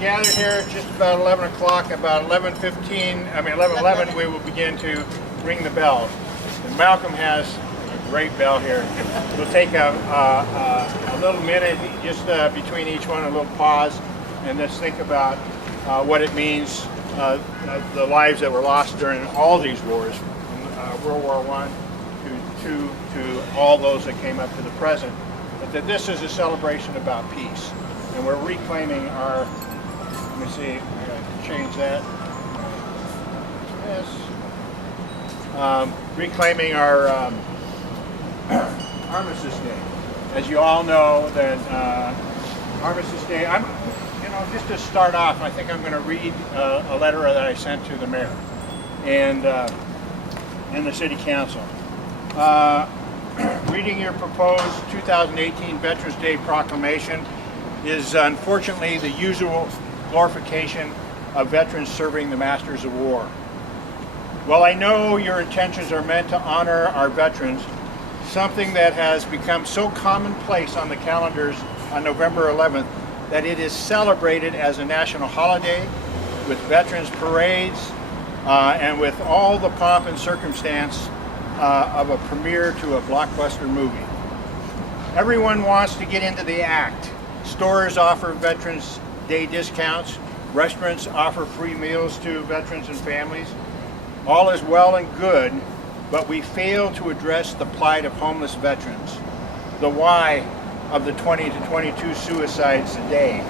gathered here just about 11 o'clock. About 11:11, we will begin to ring the bell. And Malcolm has a great bell here. We'll take a little minute, just between each one, a little pause, and let's think about what it means, the lives that were lost during all these wars, from World War I to all those that came up to the present. But that this is a celebration about peace. And we're reclaiming our, let me see, I gotta change that. Yes. Reclaiming our Armistice Day. As you all know, that Armistice Day, just to start off, I think I'm going to read a letter that I sent to the mayor and the city council. Reading your proposed 2018 Veterans Day proclamation is unfortunately the usual glorification of veterans serving the masters of war. While I know your intentions are meant to honor our veterans, something that has become so commonplace on the calendars on November 11th that it is celebrated as a national holiday with veterans parades and with all the pomp and circumstance of a premiere to a blockbuster movie. Everyone wants to get into the act. Stores offer Veterans Day discounts. Restaurants offer free meals to veterans and families. All is well and good, but we fail to address the plight of homeless veterans, the why of the 20 to 22 suicides a day,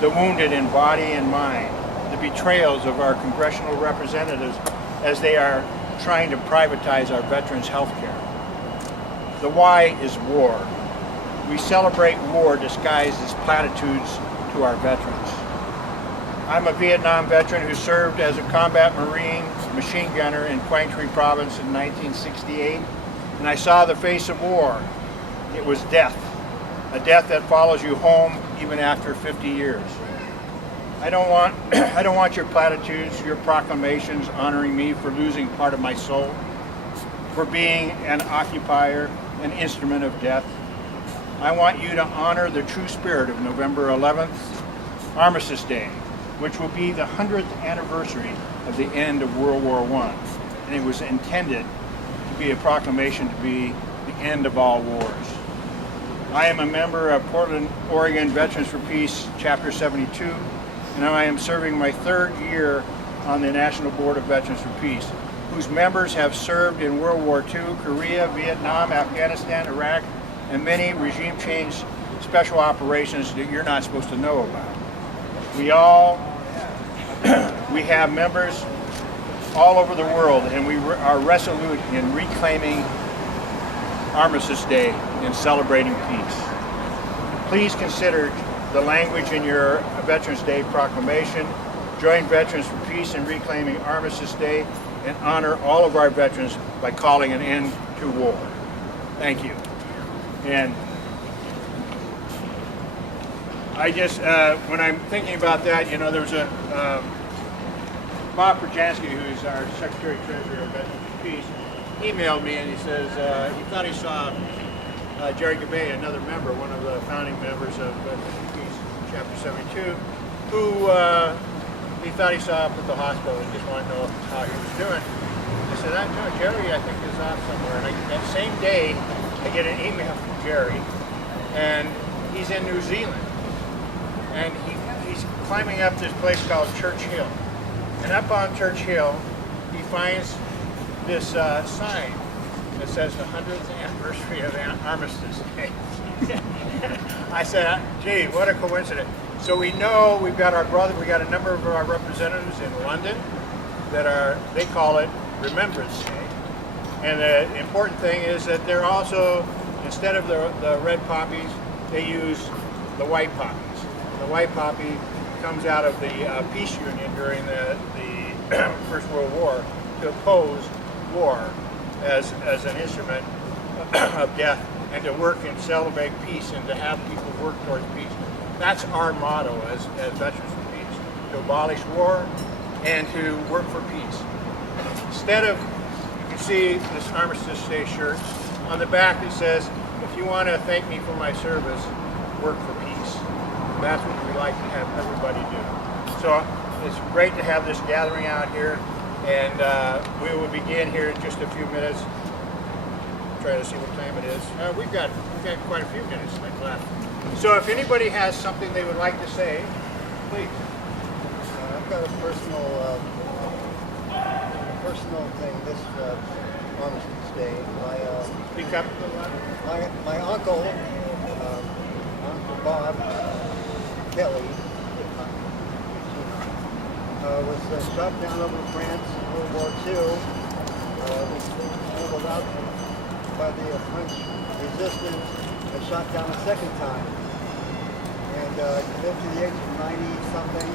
the wounded in body and mind, the betrayals of our congressional representatives as they are trying to privatize our veterans' health care. The why is war. We celebrate war disguised as platitudes to our veterans. I'm a Vietnam veteran who served as a combat Marine machine gunner in Quang Tri province in 1968, and I saw the face of war. It was death, a death that follows you home even after 50 years. I don't want your platitudes, your proclamations honoring me for losing part of my soul, for being an occupier, an instrument of death. I want you to honor the true spirit of November 11th, Armistice Day, which will be the 100th anniversary of the end of World War I. And it was intended to be a proclamation to be the end of all wars. I am a member of Portland, Oregon Veterans for Peace, Chapter 72, and I am serving my third year on the National Board of Veterans for Peace, whose members have served in World War II, Korea, Vietnam, Afghanistan, Iraq, and many regime change special operations that you're not supposed to know about. We have members all over the world, and we are resolute in reclaiming Armistice Day and celebrating peace. Please consider the language in your Veterans Day proclamation. Join Veterans for Peace in reclaiming Armistice Day and honor all of our veterans by calling an end to war. Thank you. And I just, when I'm thinking about that, there was a Bob Perjansky, who's our Secretary Treasurer of Veterans for Peace, emailed me and he says he thought he saw Jerry Gabay, another member, one of the founding members of Veterans for Peace, Chapter 72, who he thought he saw up at the hospital and just wanted to know how he was doing. I said, no, Jerry, I think is off somewhere. And that same day, I get an email from Jerry, and he's in New Zealand. And he's climbing up this place called Church Hill. And up on Church Hill, he finds this sign that says the 100th anniversary of Armistice Day. I said, gee, what a coincidence. So we know we got a number of our representatives in London that they call it Remembrance Day. And the important thing is that they're also, instead of the red poppies, they use the white poppies. The white poppy comes out of the peace union during the First World War to oppose war as an instrument of death, and to work and celebrate peace and to have people work towards peace. That's our motto as Veterans for Peace, to abolish war and to work for peace. Instead of, you can see this Armistice Day shirt, on the back it says, if you want to thank me for my service, work for peace. That's what we like to have everybody do. So it's great to have this gathering out here, and we will begin here in just a few minutes. Try to see what time it is. We've got quite a few minutes left. So if anybody has something they would like to say, please. I've got a personal thing this Armistice Day. Speak up. My uncle, Uncle Bob Kelly, was shot down over France in World War II. Was singled out by the French resistance and shot down a second time. And he lived to the age of 90-something,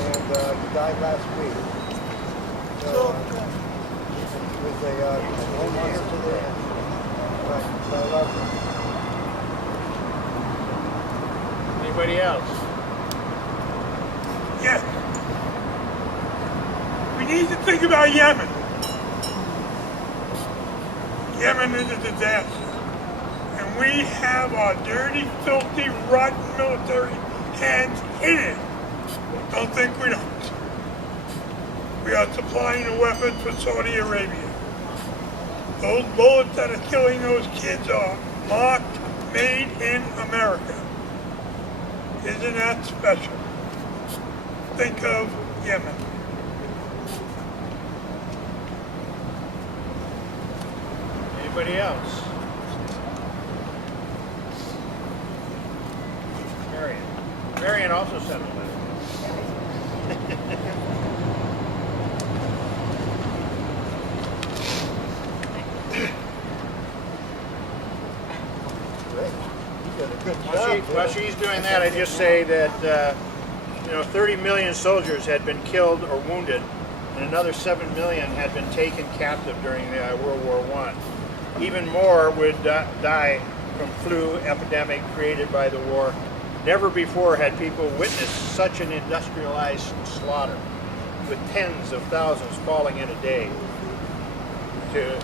and he died last week. So he was a home runner to the end. But I love him. Anybody else? Yes. We need to think about Yemen. Yemen is a disaster. And we have our dirty, filthy, rotten military hands in it. Don't think we don't. We are supplying the weapons for Saudi Arabia. Those bullets that are killing those kids are marked, made in America. Isn't that special? Think of Yemen. Anybody else? Marion also sent a letter. While she's doing that, I just say that 30 million soldiers had been killed or wounded, and another 7 million had been taken captive during World War I. Even more would die from flu epidemic created by the war. Never before had people witnessed such an industrialized slaughter, with tens of thousands falling in a day to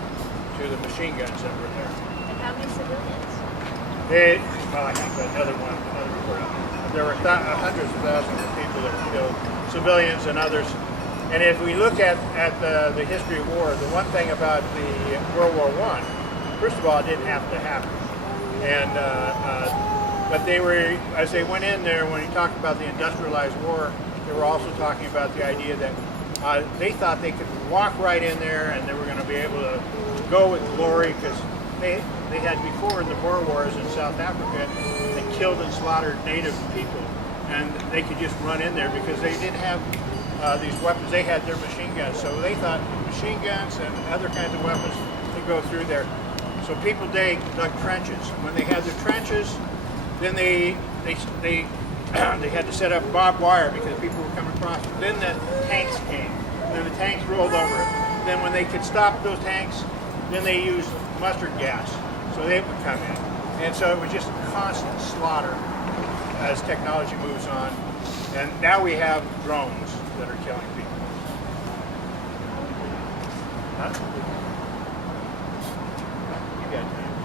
the machine guns that were there. And how many civilians? I think another report. There were hundreds of thousands of people that were killed, civilians and others. And if we look at the history of war, the one thing about the World War I, first of all, it didn't have to happen. And but they were, as they went in there, when he talked about the industrialized war, they were also talking about the idea that they thought they could walk right in there and they were going to be able to go with glory, because they had before in the Boer Wars in South Africa, they killed and slaughtered native people, and they could just run in there because they didn't have these weapons. They had their machine guns, so they thought machine guns and other kinds of weapons could go through there. So people dug trenches. When they had their trenches, then they had to set up barbed wire because people were coming across. Then the tanks came. Then the tanks rolled over it. Then when they could stop those tanks, then they used mustard gas, so they would come in. And so it was just constant slaughter as technology moves on. And now we have drones that are killing people. Huh? You got time.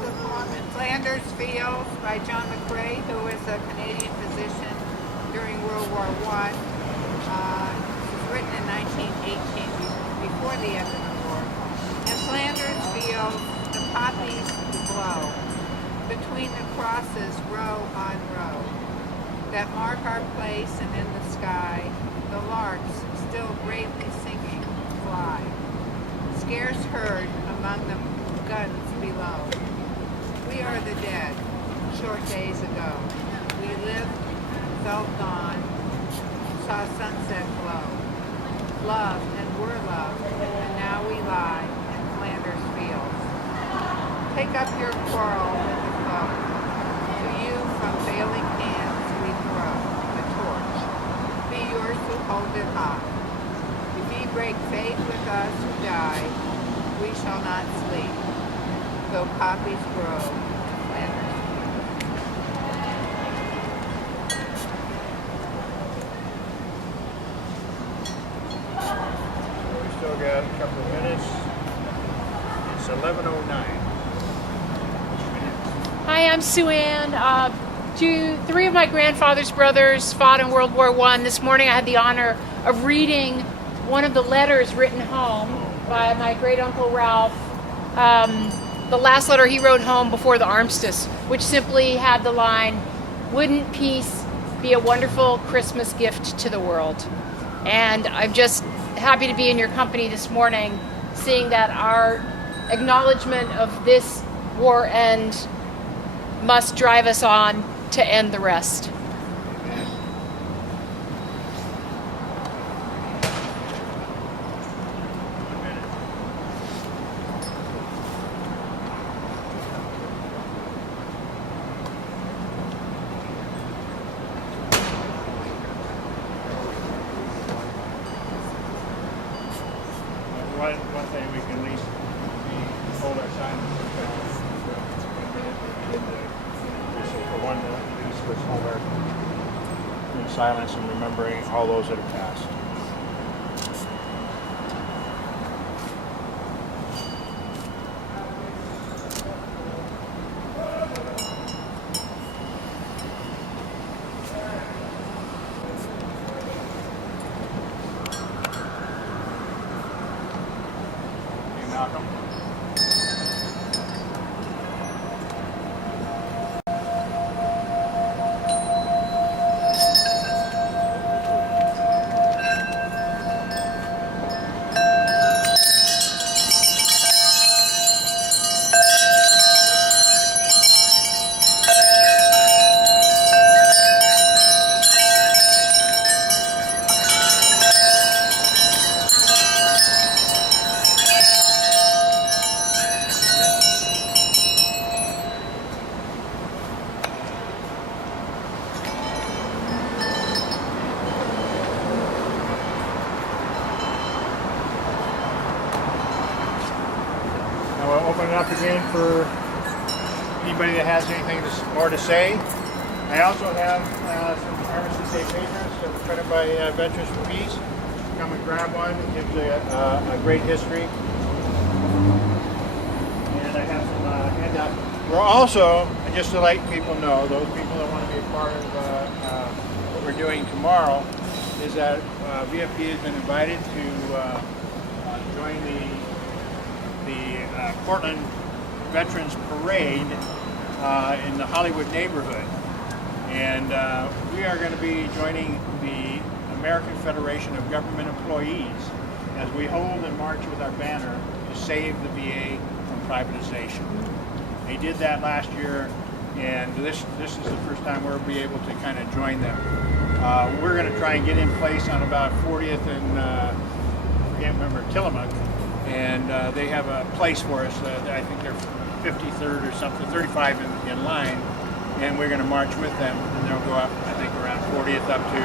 The poem in Flanders Fields by John McCrae, who was a Canadian physician during World War I. It was written in 1918, before the end of the war. In Flanders Fields, the poppies blow. Between the crosses, row on row, that mark our place, and in the sky, the larks, still bravely singing, fly. Scarce heard among the guns below. We are the dead, short days ago. We lived, felt dawn, saw sunset glow. Loved and were loved, and now we lie in Flanders Fields. Take up your quarrel with the foe. To you from failing hands we throw the torch. Be yours who hold it high. If ye break faith with us who died, we shall not sleep, though poppies grow to Flanders. We still got a couple of minutes. It's 11:09. Hi, I'm Sue Ann. Three of my grandfather's brothers fought in World War I. This morning I had the honor of reading one of the letters written home by my great uncle Ralph. The last letter he wrote home before the Armistice, which simply had the line, "Wouldn't peace be a wonderful Christmas gift to the world?" And I'm just happy to be in your company this morning, seeing that our acknowledgement of this war end must drive us on to end the rest. One thing we can at least hold our silence for one minute, at least let's hold our in silence and remembering all those that have passed. Malcolm. Now we'll open it up again for anybody that has anything more to say. I also have some Armistice Day patrons that were printed by Veterans for Peace. Come and grab one. It gives a great history. And I have some handouts. We're also, just to let people know, those people that want to be a part of what we're doing tomorrow, is that VFP has been invited to join the Portland Veterans Parade in the Hollywood neighborhood. And we are going to be joining the American Federation of Government Employees as we hold and march with our banner to save the VA from privatization. They did that last year, and this is the first time we'll be able to kind of join them. We're going to try and get in place on about 40th and I can't remember, Tillamook, and they have a place for us. I think they're 53rd or something, 35 in line, and we're going to march with them, and they'll go up, I think, around 40th up to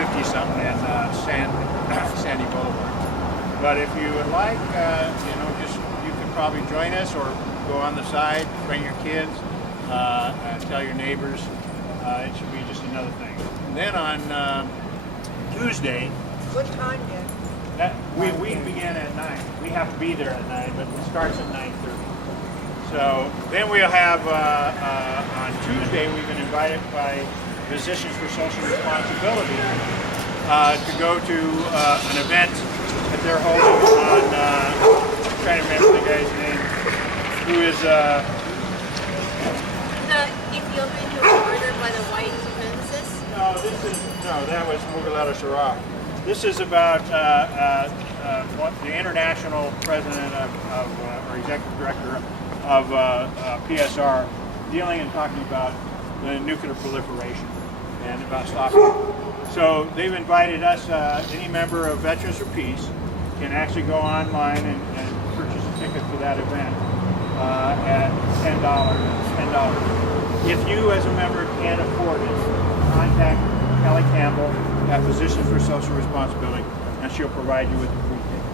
50-something in Sandy Boulevard. But if you would like, you can probably join us or go on the side, bring your kids, tell your neighbors. It should be just another thing. And then on Tuesday, What time yet? we begin at 9. We have to be there at 9, but it starts at 9:30. So then we'll have, on Tuesday, we've been invited by Physicians for Social Responsibility to go to an event that they're holding on, I'm trying to remember the guy's name, who is, The Ethiopian who was murdered by the white supremacists? that was Mughal Sarraf. This is about what the international president or executive director of PSR dealing and talking about the nuclear proliferation and about stopping it. So they've invited us, any member of Veterans for Peace can actually go online and purchase a ticket for that event at $10. If you as a member can't afford it, contact Kelly Campbell at Physicians for Social Responsibility and she'll provide you with a free ticket.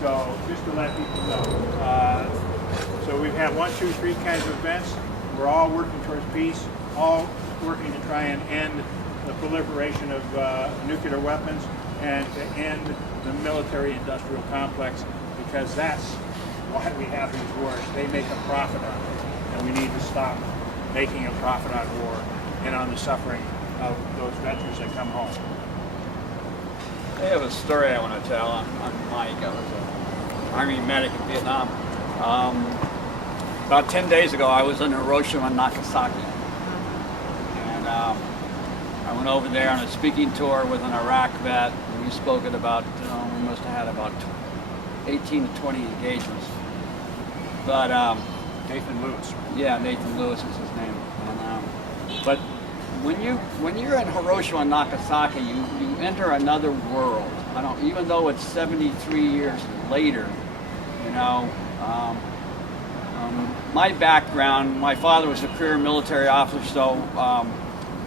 So just to let people know. So we've had 1, 2, 3 kinds of events. We're all working towards peace, all working to try and end the proliferation of nuclear weapons and to end the military-industrial complex, because that's why we have these wars. They make a profit on it. and we need to stop making a profit on war and on the suffering of those veterans that come home. I have a story I want to tell. I'm Mike. I was an Army medic in Vietnam. About 10 days ago, I was in Hiroshima and Nagasaki. And I went over there on a speaking tour with an Iraq vet. And we spoke at about, we must have had about 18 to 20 engagements. But Nathan Lewis. yeah, Nathan Lewis is his name. And, but when you're in Hiroshima and Nagasaki, you enter another world. Even though it's 73 years later, you know. My background, my father was a career military officer, so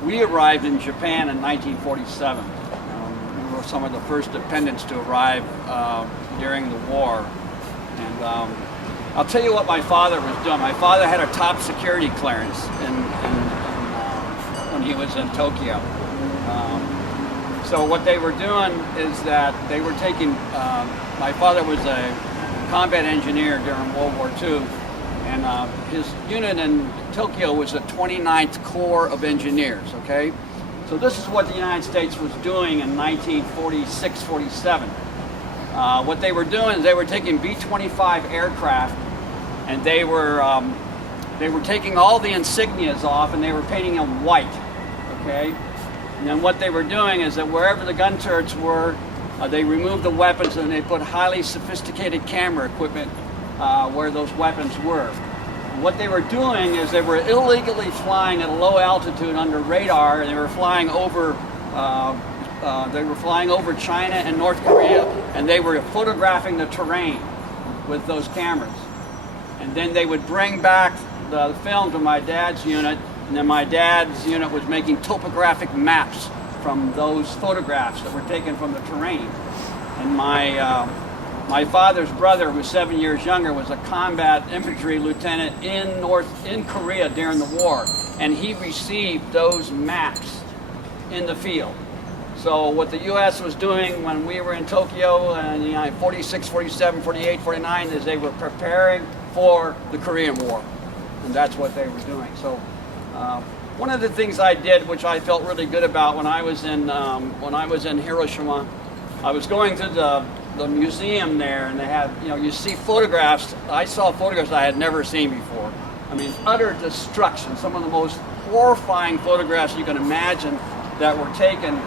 we arrived in Japan in 1947. We were some of the first dependents to arrive during the war. And I'll tell you what my father was doing. My father had a top security clearance when he was in Tokyo. So what they were doing is that they were taking, my father was a combat engineer during World War II, and his unit in Tokyo was the 29th Corps of Engineers, okay? So this is what the United States was doing in 1946-47. What they were doing is they were taking B-25 aircraft, and they were taking all the insignias off and they were painting them white, okay? And then what they were doing is that wherever the gun turrets were, they removed the weapons and they put highly sophisticated camera equipment where those weapons were. And what they were doing is they were illegally flying at a low altitude under radar, and they were flying over China and North Korea, and they were photographing the terrain with those cameras. And then they would bring back the film to my dad's unit, and then my dad's unit was making topographic maps from those photographs that were taken from the terrain. And my father's brother, who was 7 years younger, was a combat infantry lieutenant in Korea during the war, and he received those maps in the field. So what the U.S. was doing when we were in Tokyo in 46, 47, 48, 49 is they were preparing for the Korean War, and that's what they were doing. So one of the things I did, which I felt really good about when I was in Hiroshima, I was going to the museum there, and they had, you see photographs. I saw photographs I had never seen before. I mean, utter destruction. Some of the most horrifying photographs you can imagine that were taken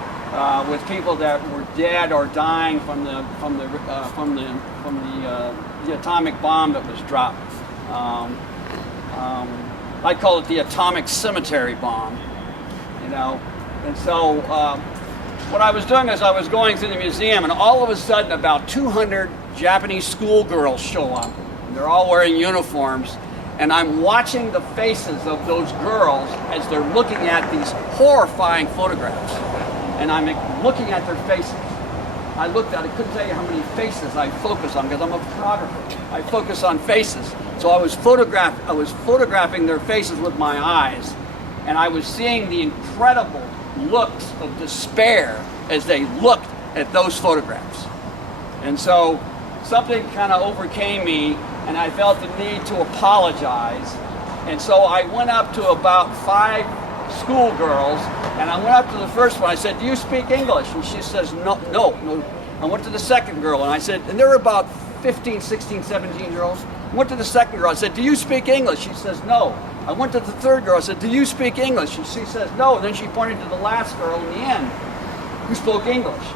with people that were dead or dying from the atomic bomb that was dropped. I call it the atomic cemetery bomb, And so what I was doing is I was going through the museum, and all of a sudden about 200 Japanese schoolgirls show up. And they're all wearing uniforms, and I'm watching the faces of those girls as they're looking at these horrifying photographs. And I'm looking at their faces. I couldn't tell you how many faces I focus on because I'm a photographer. I focus on faces. So I was photographing their faces with my eyes, and I was seeing the incredible looks of despair as they looked at those photographs. And so something kind of overcame me, and I felt the need to apologize. And so I went up to about 5 schoolgirls, and I went up to the first one. I said, "Do you speak English?" And she says, no. I went to the second girl, and I said, and there were about 15, 16, 17-year-olds. I went to the second girl. I said, "Do you speak English?" She says, "No." I went to the third girl. I said, "Do you speak English?" And she says, "No." And then she pointed to the last girl in the end who spoke English.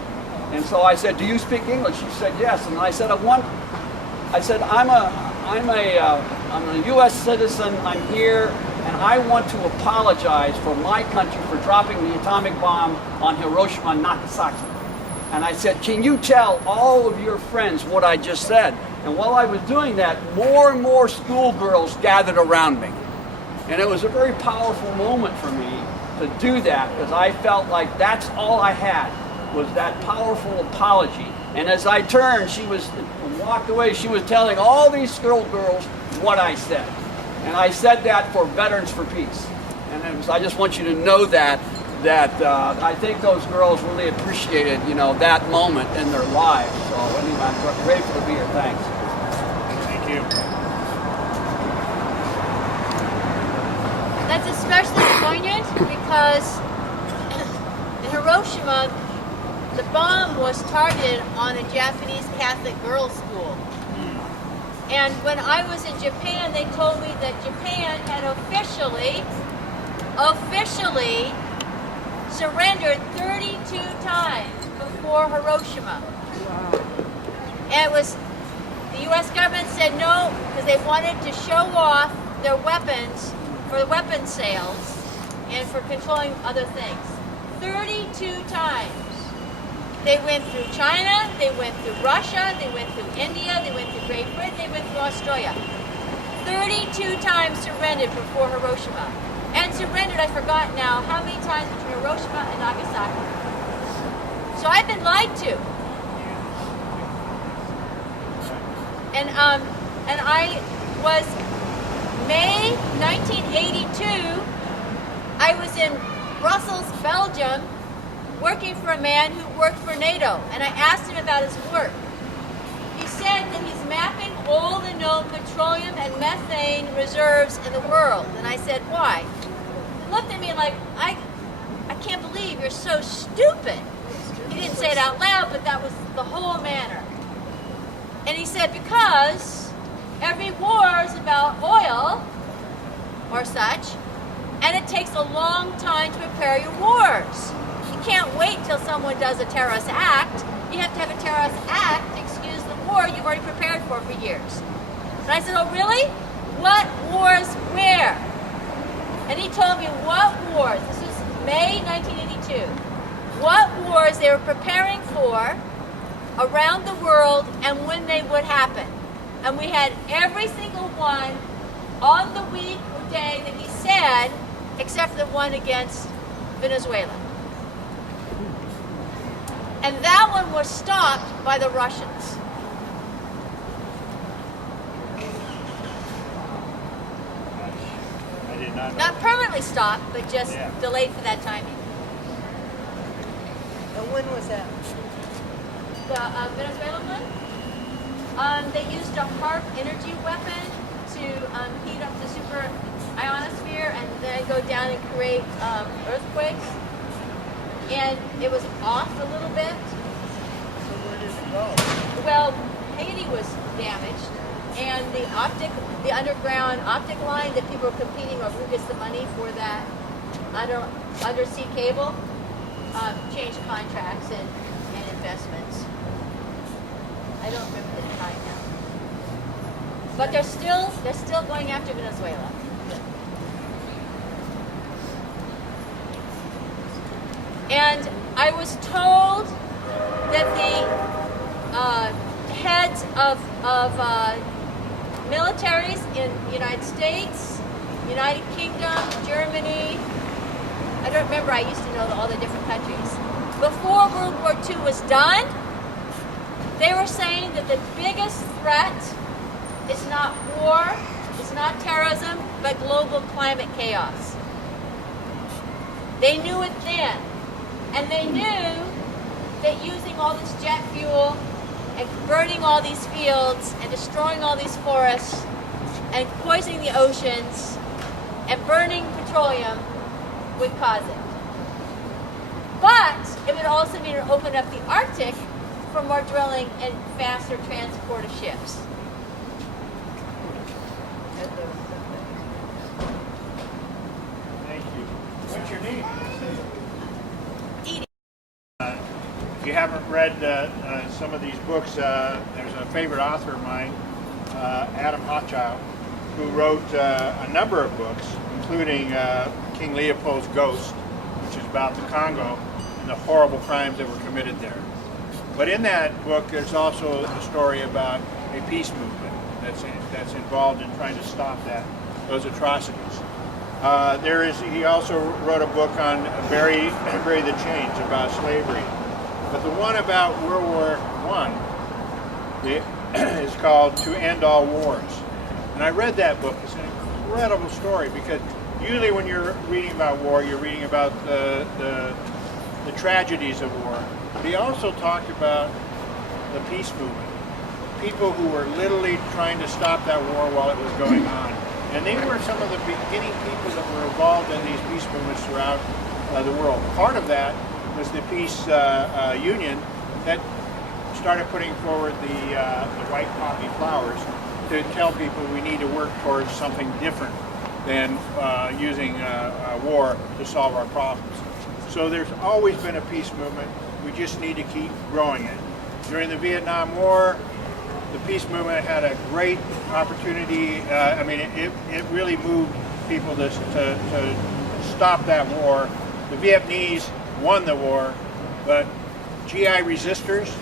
And so I said, "Do you speak English?" She said, "Yes." And I said, I'm a U.S. citizen. I'm here, and I want to apologize for my country for dropping the atomic bomb on Hiroshima and Nagasaki. And I said, "Can you tell all of your friends what I just said?" And while I was doing that, more and more schoolgirls gathered around me. And it was a very powerful moment for me to do that, because I felt like that's all I had, was that powerful apology. And as I turned, walked away, she was telling all these schoolgirls what I said. And I said that for Veterans for Peace. And I just want you to know that I think those girls really appreciated, that moment in their lives. So anyway, I'm grateful to be here. Thanks. Thank you. because in Hiroshima, the bomb was targeted on a Japanese Catholic girls' school. And when I was in Japan, they told me that Japan had officially surrendered 32 times before Hiroshima. And it was, the U.S. government said no, because they wanted to show off their weapons for the weapons sales and for controlling other things. 32 times. They went through China, they went through Russia, they went through India, they went through Great Britain, they went through Australia. 32 times surrendered before Hiroshima. And surrendered, I forgot now, how many times between Hiroshima and Nagasaki. So I've been lied to. And I was, May 1982, I was in Brussels, Belgium, working for a man who worked for NATO, and I asked him about his work. He said that he's mapping all the known petroleum and methane reserves in the world, and I said, why? He looked at me like, I can't believe you're so stupid. He didn't say it out loud, but that was the whole manner. And he said, because every war is about oil or such, and it takes a long time to prepare your wars. You can't wait till someone does a terrorist act. You have to have a terrorist act to excuse the war you've already prepared for years. And I said, oh really? What wars where? And he told me what wars, this was May 1982, what wars they were preparing for around the world and when they would happen. And we had every single one on the week or day that he said, except for the one against Venezuela. And that one was stopped by the Russians. I did not know. Not permanently stopped, but just Yeah. delayed for that timing. And when was that? The Venezuelan one, they used a HARP energy weapon to heat up the super ionosphere and then go down and create earthquakes. And it was off a little bit. So where did it go? Well, Haiti was damaged, and the underground optic line that people were competing over who gets the money for that undersea cable, changed contracts and investments. I don't remember the time now. But they're still going after Venezuela. And I was told that the heads of militaries in the United States, United Kingdom, Germany, I don't remember, I used to know all the different countries. Before World War II was done, they were saying that the biggest threat is not war, it's not terrorism, but global climate chaos. They knew it then. And they knew that using all this jet fuel and burning all these fields and destroying all these forests and poisoning the oceans and burning petroleum would cause it. But it would also mean it would open up the Arctic for more drilling and faster transport of ships. Thank you. What's your name? Edie. If you haven't read some of these books, there's a favorite author of mine, Adam Hochschild, who wrote a number of books, including King Leopold's Ghost, which is about the Congo and the horrible crimes that were committed there. But in that book, there's also a story about a peace movement that's involved in trying to stop those atrocities. He also wrote a book on Bury the Chains about slavery. But the one about World War I is called To End All Wars. And I read that book. It's an incredible story because usually when you're reading about war, you're reading about the tragedies of war. But he also talked about the peace movement. People who were literally trying to stop that war while it was going on. And they were some of the beginning people that were involved in these peace movements throughout the world. Part of that was the peace union that started putting forward the white poppy flowers to tell people we need to work towards something different than using war to solve our problems. So there's always been a peace movement. We just need to keep growing it. During the Vietnam War, the peace movement had a great opportunity. I mean, it really moved people to stop that war. The Vietnamese won the war, but GI resistors,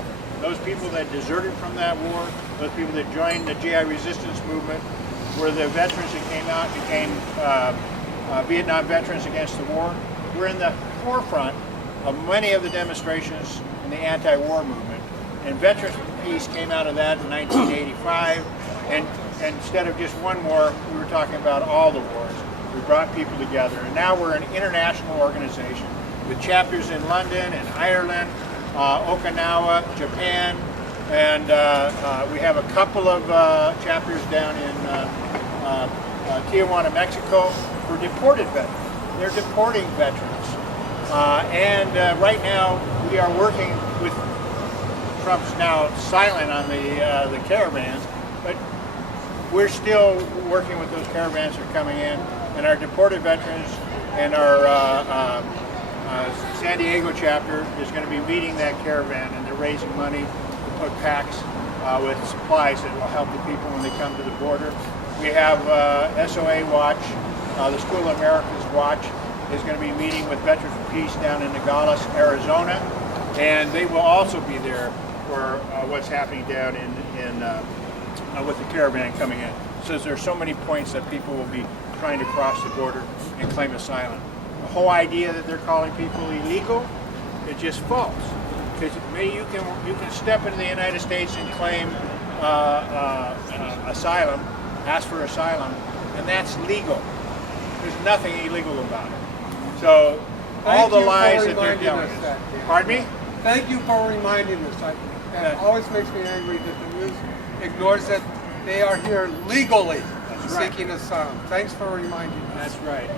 those people that deserted from that war, those people that joined the GI resistance movement, were the veterans that came out and became Vietnam veterans against the war, were in the forefront of many of the demonstrations in the anti-war movement. And Veterans for Peace came out of that in 1985, and instead of just one war, we were talking about all the wars. We brought people together, and now we're an international organization with chapters in London and Ireland, Okinawa, Japan, and we have a couple of chapters down in Tijuana, Mexico, for deported veterans. They're deporting veterans. And right now we are working with, Trump's now silent on the caravans, but we're still working with those caravans that are coming in, and our deported veterans and our San Diego chapter is going to be meeting that caravan, and they're raising money to put packs with supplies that will help the people when they come to the border. We have SOA Watch, the School of America's Watch is going to be meeting with Veterans for Peace down in Nogales, Arizona, and they will also be there for what's happening down in with the caravan coming in. Since there's so many points that people will be trying to cross the border and claim asylum. The whole idea that they're calling people illegal is just false. Because you can step into the United States and claim asylum, ask for asylum, and that's legal. There's nothing illegal about it. So all the lies that they're telling us. Pardon me? Thank you for reminding us. That always makes me angry that the news ignores that they are here legally seeking asylum. Thanks for reminding us. That's right.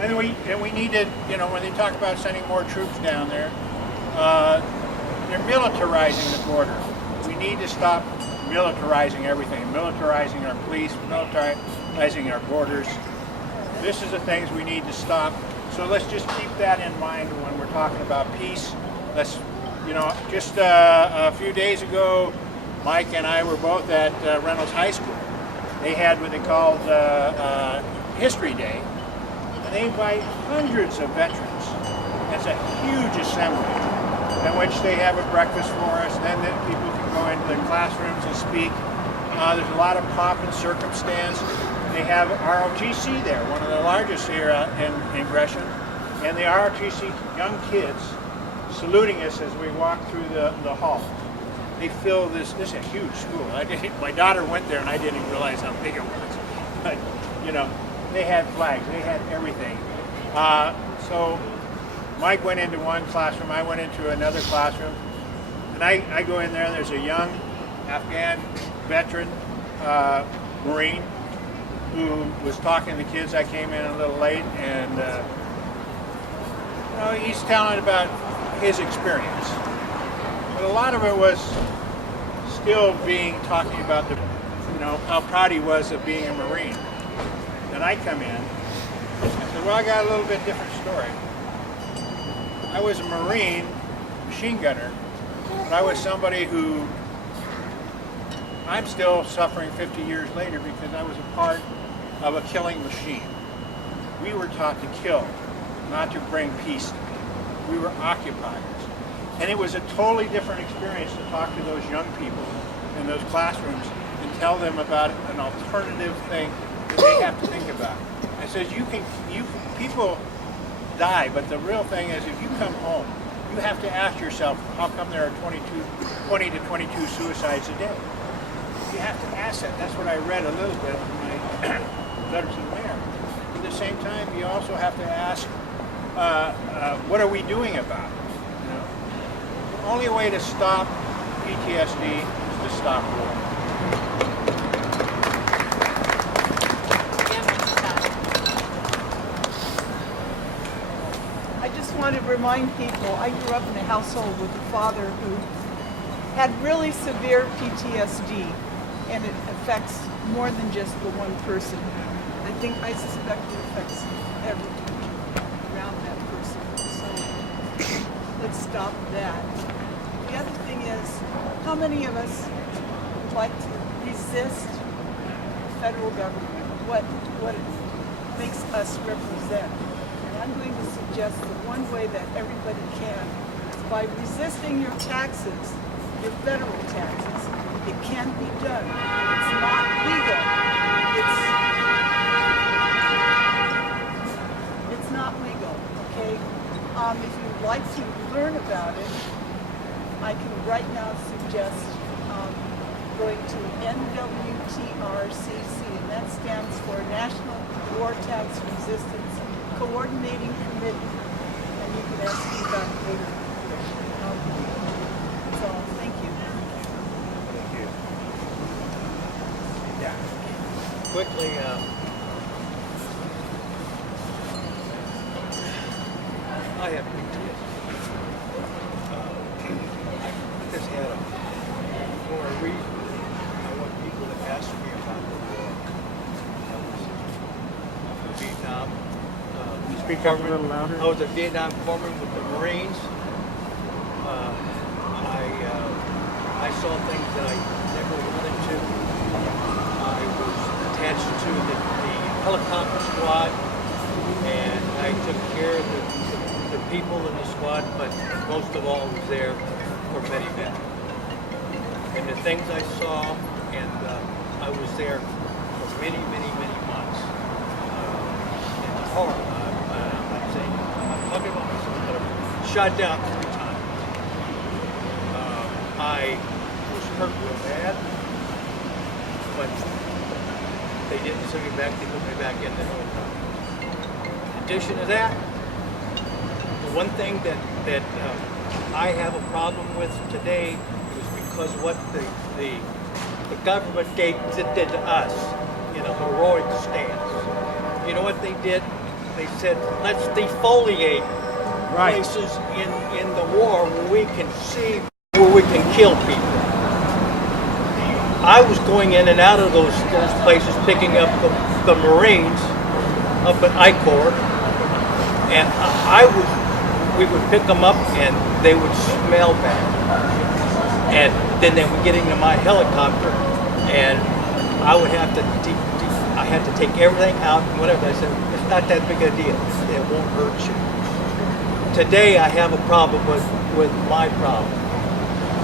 And we need to, you know, when they talk about sending more troops down there, they're militarizing the border. We need to stop militarizing everything, militarizing our police, militarizing our borders. This is the things we need to stop. So let's just keep that in mind when we're talking about peace. Let's, you know, just a few days ago, Mike and I were both at Reynolds High School. They had what they called History Day, and they invite hundreds of veterans. It's a huge assembly in which they have a breakfast for us, and then people can go into the classrooms and speak. There's a lot of pomp and circumstance. They have ROTC there, one of the largest here in Gresham, and the ROTC young kids saluting us as we walk through the hall. They fill this is a huge school. My daughter went there and I didn't even realize how big it was. But, you know, they had flags, they had everything. So Mike went into one classroom, I went into another classroom, and I go in there and there's a young Afghan veteran Marine who was talking to the kids. I came in a little late, and you know, he's telling about his experience. But a lot of it was still talking about you know, how proud he was of being a Marine. Then I come in, I said, well, I got a little bit different story. I was a Marine, machine gunner, but I was somebody who I'm still suffering 50 years later because I was a part of a killing machine. We were taught to kill, not to bring peace to people. We were occupiers. And it was a totally different experience to talk to those young people in those classrooms and tell them about an alternative thing that they have to think about. I says, people die, but the real thing is if you come home, you have to ask yourself, how come there are 20 to 22 suicides a day? You have to ask that. That's what I read a little bit in my letters to the mayor. At the same time, you also have to ask, what are we doing about it? You know? The only way to stop PTSD is to stop war. remind people, I grew up in a household with a father who had really severe PTSD, and it affects more than just the one person. I suspect it affects everyone around that person. So let's stop that. The other thing is, how many of us would like to resist the federal government, what it makes us represent? And I'm going to suggest that one way that everybody can is by resisting your taxes, your federal taxes. It can be done. It's not legal. It's not legal, okay? If you'd like to learn about it, I can right now suggest going to NWTRCC, and that stands for National War Tax Resistance Coordinating Committee. And you can ask me about it later. That's all. Thank you. Thank you. Yeah. Quickly, I have PTSD. I just had for a reason. I want people to ask me about the war. I was in Vietnam. Speak up a little louder. I was a Vietnam corpsman with the Marines. I saw things that I never wanted to. I was attached to the helicopter squad, and I took care of the people in the squad, but most of all was there for medevac. And the things I saw, and I was there for many, many, many months. And it's horrible. I'm not saying, I'm talking about myself, but I'm shot down 3 times. I was hurt real bad, but they didn't send me back, they put me back in the helicopter. In addition to that, the one thing that I have a problem with today is because what the government did to us in a heroic stance. You know what they did? They said, let's defoliate places in the war where we can see, where we can kill people. I was going in and out of those places, picking up the Marines up at I Corps, and we would pick them up and they would smell bad. And then they would get into my helicopter, and I would have to, I had to take everything out and whatever. I said, it's not that big a deal. It won't hurt you. Today I have a problem with my problem.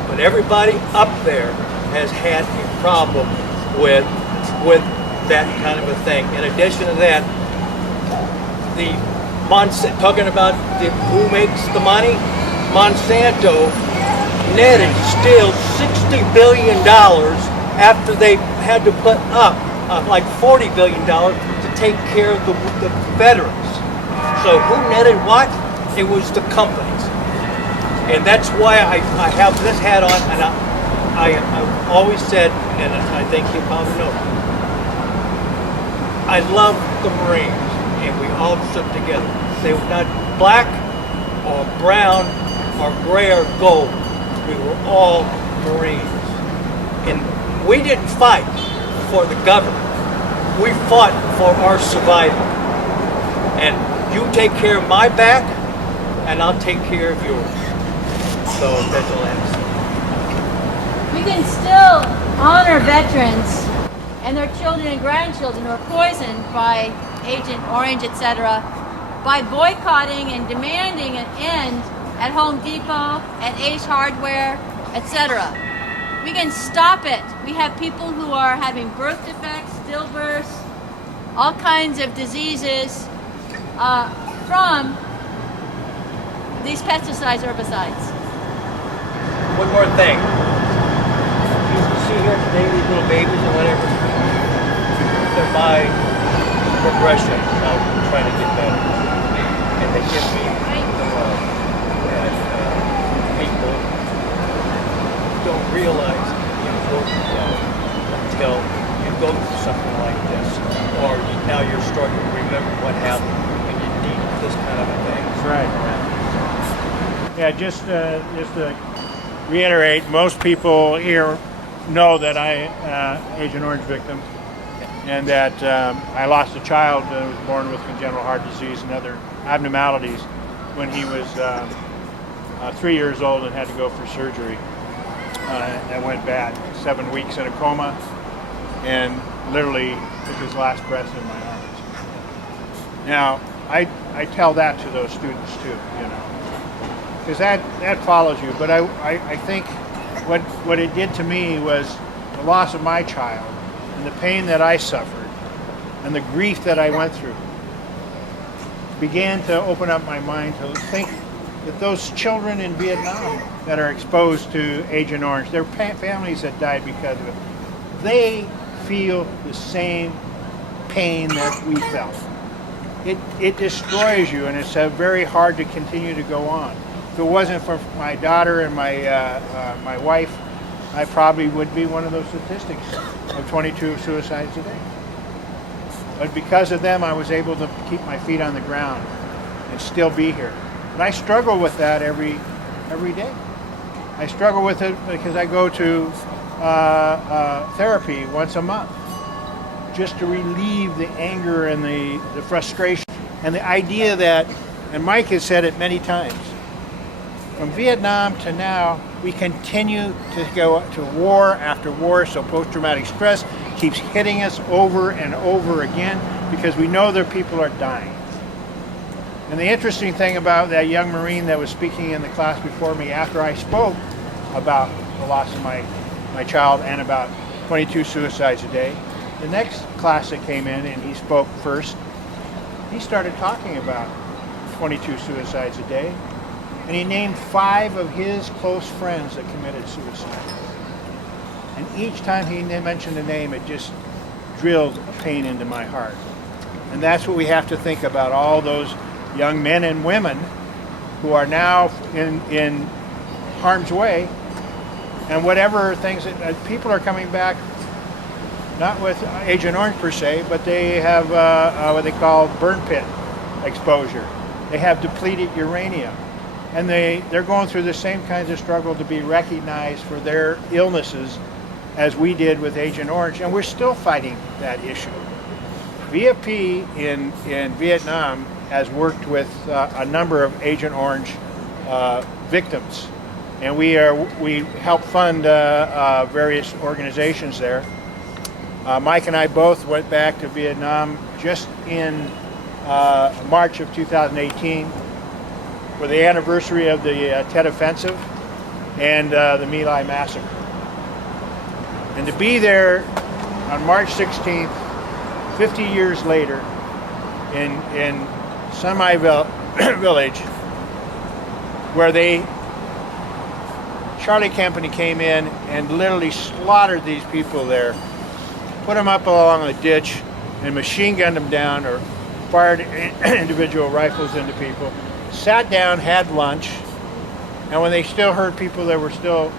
But everybody up there has had a problem with that kind of a thing. In addition to that, talking about who makes the money, Monsanto netted still $60 billion after they had to put up like $40 billion to take care of the veterans. So who netted what? It was the companies. And that's why I have this hat on, and I always said, and I think you probably know, I love the Marines, and we all stood together. They were not black or brown or gray or gold. We were all Marines. And we didn't fight for the government. We fought for our survival. And you take care of my back, and I'll take care of yours. So that's all I have to say. We can still honor veterans and their children and grandchildren who are poisoned by Agent Orange, etc., by boycotting and demanding an end at Home Depot, at Ace Hardware, etc. We can stop it. We have people who are having birth defects, stillbirths, all kinds of diseases from these pesticides, herbicides. One more thing. You see here today these little babies or whatever, they're my progression. I'm trying to get better. And they give me the love. And people don't realize the importance of it until you go through something like this. Or now you're starting to remember what happened and you need this kind of a thing. That's right. Yeah, just to reiterate, most people here know that Agent Orange victim, and that I lost a child that was born with congenital heart disease and other abnormalities when he was 3 years old and had to go for surgery. That went bad. 7 weeks in a coma, and literally took his last breath in my arms. Now, I tell that to those students too, you know, because that follows you. But I think what it did to me was the loss of my child and the pain that I suffered and the grief that I went through began to open up my mind to think that those children in Vietnam that are exposed to Agent Orange, their families that died because of it, they feel the same pain that we felt. It destroys you, and it's very hard to continue to go on. If it wasn't for my daughter and my wife, I probably would be one of those statistics of 22 suicides a day. But because of them, I was able to keep my feet on the ground and still be here. And I struggle with that every day. I struggle with it because I go to therapy once a month just to relieve the anger and the frustration and the idea that, and Mike has said it many times, from Vietnam to now, we continue to go to war after war, so post-traumatic stress keeps hitting us over and over again because we know their people are dying. And the interesting thing about that young Marine that was speaking in the class before me after I spoke about the loss of my child and about 22 suicides a day, the next class that came in and he spoke first, he started talking about 22 suicides a day, and he named 5 of his close friends that committed suicide. And each time he mentioned a name, it just drilled a pain into my heart. And that's what we have to think about, all those young men and women who are now in harm's way, and whatever things that people are coming back, not with Agent Orange per se, but they have what they call burn pit exposure. They have depleted uranium, and they're going through the same kinds of struggle to be recognized for their illnesses as we did with Agent Orange, and we're still fighting that issue. VFP in Vietnam has worked with a number of Agent Orange victims, and we help fund various organizations there. Mike and I both went back to Vietnam just in March of 2018 for the anniversary of the Tet Offensive and the My Lai Massacre. And to be there on March 16th, 50 years later, in Semi Village, where Charlie Company came in and literally slaughtered these people there, put them up along a ditch and machine gunned them down or fired individual rifles into people, sat down, had lunch, and when they still heard people that were still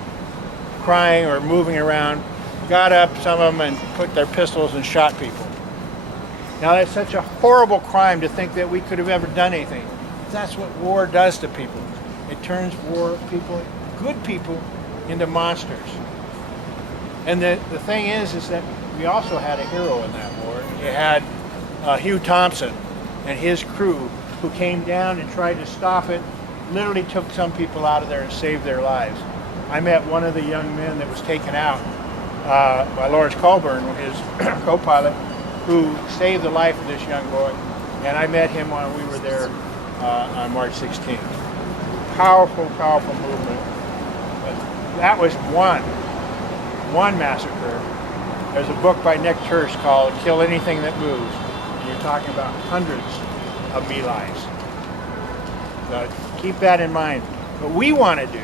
crying or moving around, got up, some of them, and put their pistols and shot people. Now that's such a horrible crime to think that we could have ever done anything. That's what war does to people. It turns good people, into monsters. And the thing is that we also had a hero in that war. You had Hugh Thompson and his crew who came down and tried to stop it, literally took some people out of there and saved their lives. I met one of the young men that was taken out by Lawrence Colburn, his co-pilot, who saved the life of this young boy, and I met him when we were there on March 16th. Powerful, powerful movement. But that was one massacre. There's a book by Nick Turse called Kill Anything That Moves, and you're talking about hundreds of My Lais. So keep that in mind. What we want to do,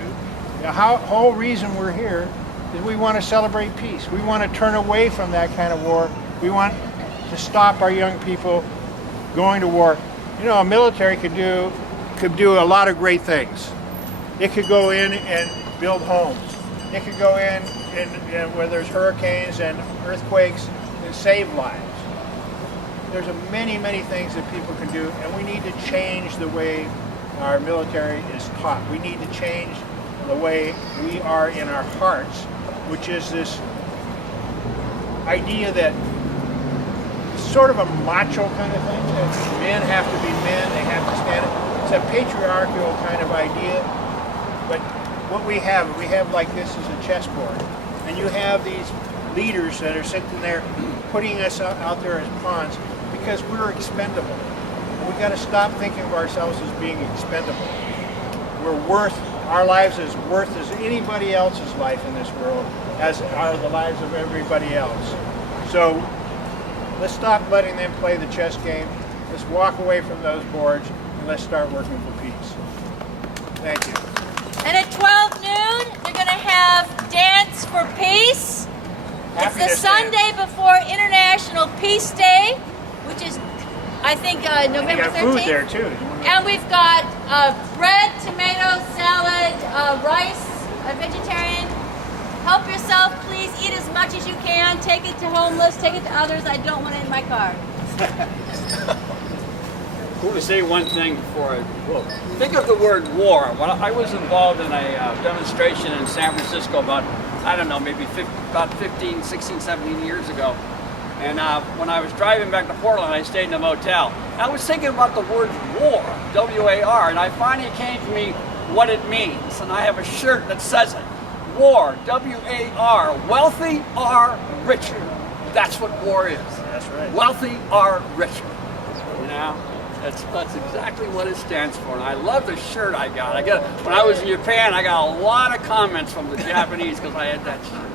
the whole reason we're here, is we want to celebrate peace. We want to turn away from that kind of war. We want to stop our young people going to war. You know, a military could do a lot of great things. It could go in and build homes. It could go in where there's hurricanes and earthquakes and save lives. There's many, many things that people can do, and we need to change the way our military is taught. We need to change the way we are in our hearts, which is this idea that it's sort of a macho kind of thing, that men have to be men, they have to stand up. It's a patriarchal kind of idea, but what we have like this is a chessboard, and you have these leaders that are sitting there putting us out there as pawns because we're expendable. And we've got to stop thinking of ourselves as being expendable. Our lives as worth as anybody else's life in this world, as are the lives of everybody else. So let's stop letting them play the chess game. Let's walk away from those boards and let's start working for peace. Thank you. And at 12 noon, they're going to have Dance for Peace. It's the Sunday before International Peace Day, which is, I think, November 13th. You got food there too. And we've got bread, tomato, salad, rice, a vegetarian. Help yourself, please. Eat as much as you can. Take it to homeless, take it to others. I don't want it in my car. I want to say one thing before I vote. Think of the word war. When I was involved in a demonstration in San Francisco about, I don't know, maybe about 15, 16, 17 years ago. And when I was driving back to Portland, I stayed in a motel. I was thinking about the word war, W-A-R, and I finally came to me what it means. And I have a shirt that says it. War, W-A-R, wealthy are richer. That's what war is. That's right. Wealthy are richer. You know? That's exactly what it stands for, and I love the shirt I got. When I was in Japan, I got a lot of comments from the Japanese because I had that shirt.